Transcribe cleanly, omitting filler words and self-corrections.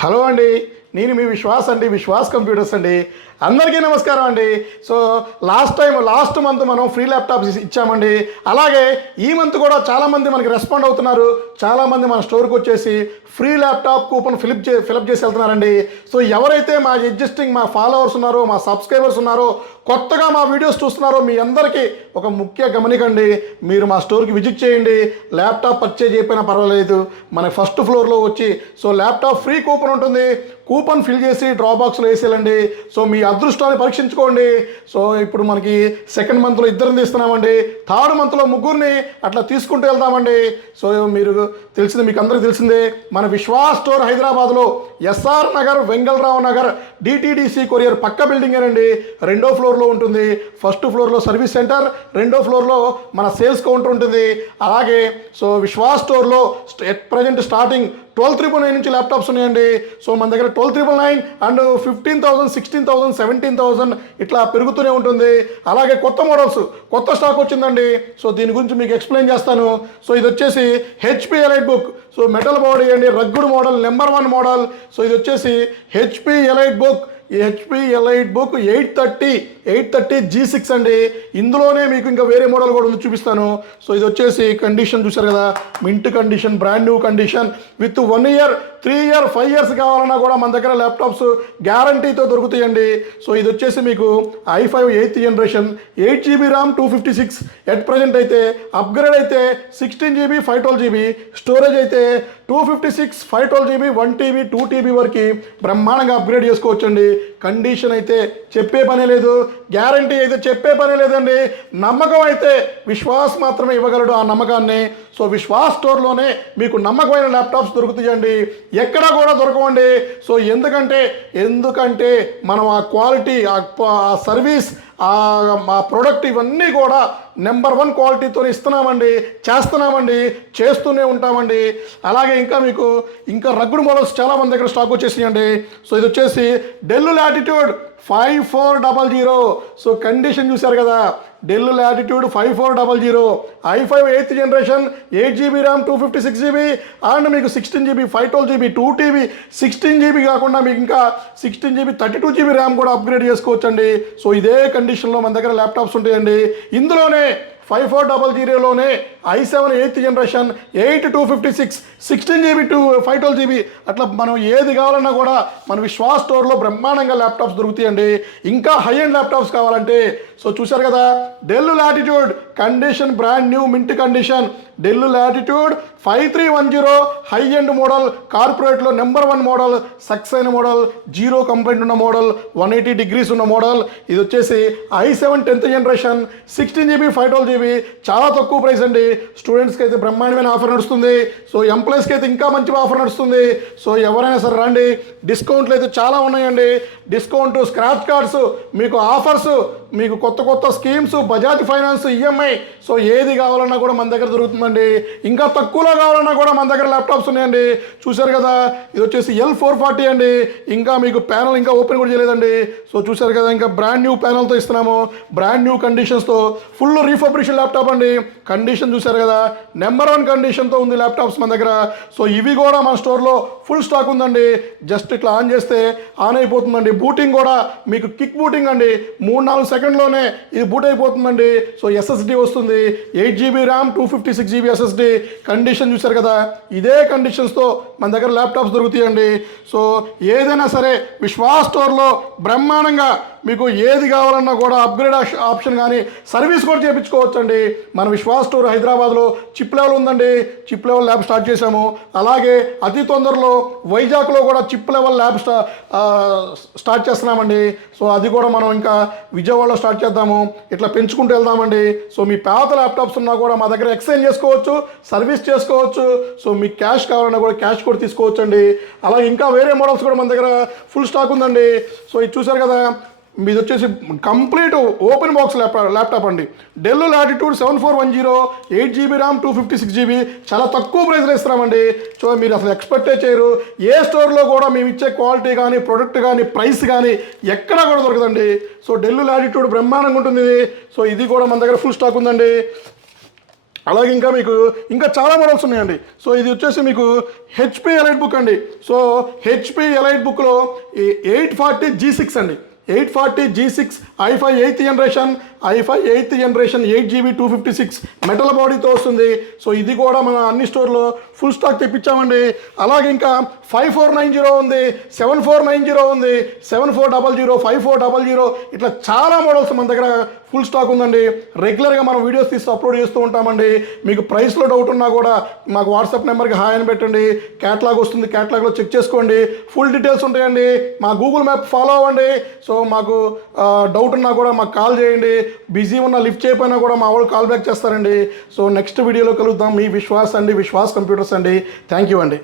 Hello అండి, నేను మీ విశ్వాస్ అండి, విశ్వాస్ కంప్యూటర్స్ అండి. అందరికీ నమస్కారం అండి. సో లాస్ట్ మంత్ మనం ఫ్రీ ల్యాప్టాప్స్ ఇచ్చామండి. అలాగే ఈ మంత్ కూడా చాలామంది మనకి రెస్పాండ్ అవుతున్నారు. చాలామంది మన స్టోర్కి వచ్చేసి ఫ్రీ ల్యాప్టాప్ కూపన్ ఫిలప్ చేసి వెళ్తున్నారండి. సో ఎవరైతే మా మా ఫాలోవర్స్ ఉన్నారో, మా సబ్స్క్రైబర్స్ ఉన్నారో, కొత్తగా మా వీడియోస్ చూస్తున్నారో, మీ అందరికీ ఒక ముఖ్య గమనికండి. మీరు మా స్టోర్కి విజిట్ చేయండి. ల్యాప్టాప్ పర్చేజ్ చేయకపోయినా పర్వాలేదు, మన ఫస్ట్ ఫ్లోర్లో వచ్చి సో ల్యాప్టాప్ ఫ్రీ కూపన్ ఉంటుంది. కూపన్ ఫిల్ చేసి డ్రాప్ బాక్స్లో వేసేయాలండి. సో మీ అదృష్టాన్ని పరీక్షించుకోండి. సో ఇప్పుడు మనకి సెకండ్ మంత్లో ఇద్దరిని తీస్తున్నామండి, థర్డ్ మంత్లో ముగ్గురిని అట్లా తీసుకుంటూ వెళ్దామండి. సో మీకు అందరికీ తెలిసిందే, మన విశ్వాస్ స్టోర్ హైదరాబాద్లో SR Nagar, Vengalrao Nagar, DTDC courier పక్క బిల్డింగేనండి. రెండో ఫ్లోర్లో ఉంటుంది. ఫస్ట్ ఫ్లోర్లో సర్వీస్ సెంటర్, రెండో ఫ్లోర్లో మన సేల్స్ కౌంటర్ ఉంటుంది. అలాగే సో విశ్వాస్ స్టోర్లో ఎట్ ప్రజెంట్ స్టార్టింగ్ 12,999 నుంచి ల్యాప్టాప్స్ ఉన్నాయండి. సో మన దగ్గర 12,999 అండ్ 15,000, 16,000, 17,000 ఇట్లా పెరుగుతూనే ఉంటుంది. అలాగే కొత్త స్టాక్ వచ్చిందండి. సో దీని గురించి మీకు ఎక్స్ప్లెయిన్ చేస్తాను. సో ఇది వచ్చేసి HP EliteBook. So metal body అండి, rugged model, number 1 model. So ఇది వచ్చేసి HP EliteBook. HP EliteBook 830 G6 అండి. ఇందులోనే మీకు ఇంకా వేరే మోడల్ కూడా ఉంది, చూపిస్తాను. సో ఇది వచ్చేసి కండిషన్ చూసారు కదా, mint condition, brand new condition with 1 year, 3 year, 5 years కావాలన్నా కూడా మన దగ్గర ల్యాప్టాప్స్ గ్యారంటీతో దొరుకుతాయండి. సో ఇది వచ్చేసి మీకు i5 8th generation, 8GB RAM, 256. At present అయితే అప్గ్రేడ్ అయితే 16GB 512GB, స్టోరేజ్ అయితే 256 512GB 1TB 2TB వరకు బ్రహ్మాండంగా అప్గ్రేడ్ చేసుకోవచ్చండి. కండిషన్ అయితే చెప్పే పనే లేదు, గ్యారంటీ అయితే చెప్పే పనే లేదండి. నమ్మకం అయితే విశ్వాస్ మాత్రమే ఇవ్వగలడు ఆ నమ్మకాన్ని. సో విశ్వాస్ స్టోర్లోనే మీకు నమ్మకమైన ల్యాప్టాప్స్ దొరుకుతాయండి, ఎక్కడా కూడా దొరకవండి. సో ఎందుకంటే మనం ఆ క్వాలిటీ, ఆ సర్వీస్, మా ప్రోడక్ట్ ఇవన్నీ కూడా నెంబర్ 1 క్వాలిటీతో ఇస్తున్నామండి, చేస్తూనే ఉంటామండి. అలాగే ఇంకా రగ్గుడు మోడల్స్ చాలా మంది దగ్గర స్టాక్ వచ్చేసినాయండి. సో ఇది వచ్చేసి డెల్ లాటిట్యూడ్ 5400. సో కండిషన్ చూశారు కదా, Dell latitude 5400, i5 8th generation, 8GB RAM, 256GB and మీకు 16GB 512GB 2TB, 16GB కాకుండా మీకు ఇంకా 16GB 32GB ర్యామ్ కూడా అప్గ్రేడ్ చేసుకోవచ్చండి. సో ఇదే కండిషన్లో మన దగ్గర ల్యాప్టాప్స్ ఉంటాయండి. ఇందులోనే 5400లోనే i7 8th generation, 8 256, 16GB 512GB అట్లా మనం ఏది కావాలన్నా కూడా మన విశ్వాస్ స్టోర్లో బ్రహ్మాండంగా ల్యాప్టాప్స్ దొరుకుతాయండి. ఇంకా హై ఎండ్ ల్యాప్టాప్స్ కావాలంటే సో చూశారు కదా, Dell Latitude condition, brand new mint condition, Dell Latitude 5310 high end model, కార్పొరేట్లో నెంబర్ 1 మోడల్, సక్సెస్ అయిన మోడల్, 0 కంప్లైంట్ ఉన్న మోడల్, 180 degrees ఉన్న మోడల్. ఇది వచ్చేసి i7 10th generation, 16GB 512GB, చాలా తక్కువ ప్రైస్ అండి. స్టూడెంట్స్కి అయితే బ్రహ్మాండమైన ఆఫర్ నడుస్తుంది. సో ఎంప్లాయీస్కి అయితే ఇంకా మంచి ఆఫర్ నడుస్తుంది. సో ఎవరైనా సరే రండి, డిస్కౌంట్లు అయితే చాలా ఉన్నాయండి. డిస్కౌంట్, స్క్రాచ్ కార్డ్స్, మీకు ఆఫర్స్, మీకు కొత్త schemes, Bajaj finance, EMI. So ఏది కావాలన్నా కూడా మన దగ్గర దొరుకుతుందండి. ఇంకా తక్కువలో కావాలన్నా కూడా మన దగ్గర ల్యాప్టాప్స్ ఉన్నాయండి. చూశారు కదా, ఇది వచ్చేసి L440 అండి. ఇంకా మీకు ప్యానల్ ఇంకా ఓపెన్ కూడా చేయలేదండి. సో చూశారు కదా, ఇంకా బ్రాండ్ న్యూ ప్యానల్తో ఇస్తున్నాము, బ్రాండ్ న్యూ కండిషన్స్తో, ఫుల్ రీఫబ్రిషన్ ల్యాప్టాప్ అండి. కండిషన్ చూశారు కదా, నెంబర్ 1 కండిషన్తో ఉంది ల్యాప్టాప్స్ మన దగ్గర. సో ఇవి కూడా మన స్టోర్లో ఫుల్ స్టాక్ ఉందండి. జస్ట్ ఇట్లా ఆన్ చేస్తే ఆన్ అయిపోతుందండి. బూటింగ్ కూడా మీకు కిక్ బూటింగ్ అండి, 3-4 సెకండ్లోనే ఇది బూట్ అయిపోతుందండి. సో SSD వస్తుంది, 8GB RAM, 256GB SSD. Condition చూశారు కదా, ఇదే కండిషన్స్తో మన దగ్గర ల్యాప్టాప్స్ దొరుకుతాయండి. సో ఏదైనా సరే విశ్వాస్ స్టోర్లో బ్రహ్మాండంగా మీకు ఏది కావాలన్నా కూడా అప్గ్రేడ్ ఆప్షన్ కానీ సర్వీస్ కూడా చేయించుకోవచ్చండి. మన విశ్వాస్ స్టోర్ హైదరాబాద్లో చిప్ లెవెల్ ఉందండి, చిప్ లెవెల్ ల్యాబ్ స్టార్ట్ చేశాము. అలాగే అతి తొందరలో వైజాగ్లో కూడా చిప్ లెవెల్ ల్యాబ్ స్టార్ట్ చేస్తున్నామండి. సో అది కూడా మనం ఇంకా విజయవాడలో స్టార్ట్ చేద్దాము, ఇట్లా పెంచుకుంటూ వెళ్దామండి. సో మీ పాత ల్యాప్టాప్స్ ఉన్నా కూడా మా దగ్గర ఎక్స్చేంజ్ చేసుకోవచ్చు, సర్వీస్ చేసుకోవచ్చు. సో మీకు క్యాష్ కావాలన్నా కూడా క్యాష్ కూడా తీసుకోవచ్చు అండి. అలాగే ఇంకా వేరే మోడల్స్ కూడా మన దగ్గర ఫుల్ స్టాక్ ఉందండి. సో ఇది చూసారు కదా, మీది వచ్చేసి కంప్లీట్ ఓపెన్ బాక్స్ ల్యాప్టాప్ అండి. Del latitude 7410, 8GB RAM, 256GB, చాలా తక్కువ ప్రైస్లో ఇస్తున్నామండి. సో మీరు అసలు ఎక్స్పెక్టే చేయరు. ఏ స్టోర్లో కూడా మేము ఇచ్చే క్వాలిటీ కానీ, ప్రొడక్ట్ కానీ, ప్రైస్ కానీ ఎక్కడా కూడా దొరకదండి. సో డెల్ లాటిట్యూడ్ బ్రహ్మాండంగా ఉంటుంది. సో ఇది కూడా మన దగ్గర ఫుల్ స్టాక్ ఉందండి. అలాగే ఇంకా మీకు ఇంకా చాలా మోడల్స్ ఉన్నాయండి. సో ఇది వచ్చేసి మీకు హెచ్పి ఎలైట్ బుక్ అండి. సో హెచ్పి ఎలైట్ బుక్లో 840G6 అండి, 840G6 i5 8th generation, i5 8th generation 8GB 256 metal బాడీతో వస్తుంది. సో ఇది కూడా మన అన్ని స్టోర్లో ఫుల్ స్టాక్ తెప్పించామండి. అలాగే ఇంకా 5490 ఉంది, 7490 ఉంది, 7400, 5400 ఇట్లా చాలా మోడల్స్ మన దగ్గర ఫుల్ స్టాక్ ఉందండి. రెగ్యులర్గా మనం వీడియోస్ తీసి అప్లోడ్ చేస్తూ ఉంటామండి. మీకు ప్రైస్లో డౌట్ ఉన్నా కూడా మాకు వాట్సాప్ నెంబర్కి హాయ్ అని పెట్టండి, క్యాటలాగ్ వస్తుంది, క్యాటలాగ్లో చెక్ చేసుకోండి, ఫుల్ డీటెయిల్స్ ఉంటాయండి. మా గూగుల్ మ్యాప్ ఫాలో అవ్వండి. సో మాకు డౌట్ ఉన్నా కూడా మాకు కాల్ చేయండి. బిజీ ఉన్న లిఫ్ట్ చేయకపోయినా కూడా మా వాళ్ళు కాల్ బ్యాక్ చేస్తారండి. సో నెక్స్ట్ వీడియోలో కలుద్దాం. మీ విశ్వాస్ అండి, విశ్వాస్ కంప్యూటర్స్ అండి. థ్యాంక్ యూ అండి.